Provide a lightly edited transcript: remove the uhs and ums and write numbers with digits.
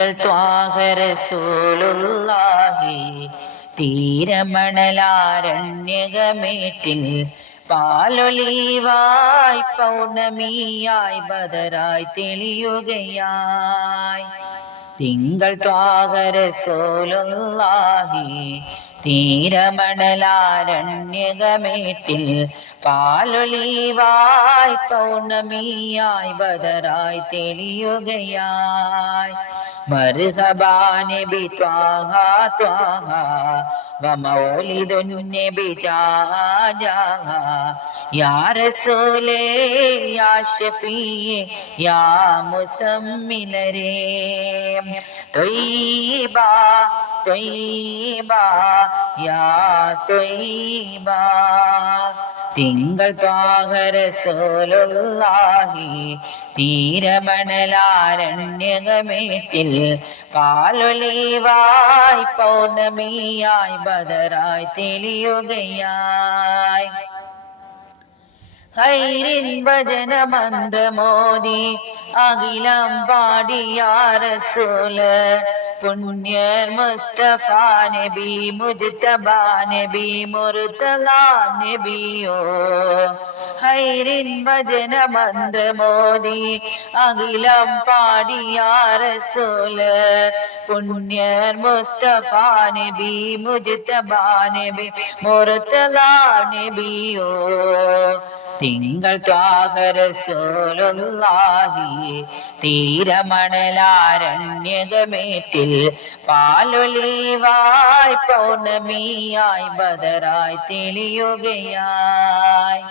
ത്വാഹ റസൂലുള്ളാഹി തീരമണലാരണ്യകമേറ്റിൽ പാലൊലിവായി പൗർണമിയായി ബദറായി തെളിയുകയായി. തിങ്കൾ ത്വാഹ റസൂലുള്ളാഹി തീരമണലാരണ്യകമേറ്റിൽ പാലൊലിവായി പൗർണമിയായി ബദറായി തെളിയുകയായി. മർഹബാ നബി ത്വാഹ ത്വാഹ വമൗലിദുൻ നബി ജാഹ ജാഹ യാ റസൂലേ യാ ശഫീഅ യാ മുസമ്മിലരേ. ത്വയ്യിബ ത്വയ്യിബ യാ ത്വയ്യിബ. തിങ്കൾ ത്വാഹ റസൂലുള്ളാഹി തീരമണലാരണ്യകമേറ്റിൽ പാലൊലിവായി പൗർണമിയായി ബദറായി തെളിയുകയായി. ഖൈറിൻ ഭജന മന്ത്രമോദി അഖിലം പാടിയ റസൂല് പുണ്യർ മുസ്തഫ നബി മുജ്തബ നബി മുർത്തല നബിയോ. ഖൈറിൻ ഭജന മന്ത്രമോദി അഖിലം പാടിയ റസൂല് പുണ്യർ മുസ്തഫ നബി മുജ്തബ നബി മുർത്തല നബിയോ. തിങ്കൾ ത്വാഹ റസൂലുള്ളാഹി തീരമണലാരണ്യകമേറ്റിൽ പാലൊലിവായി പൗർണമിയായി ബദറായി തെളിയുകയായി.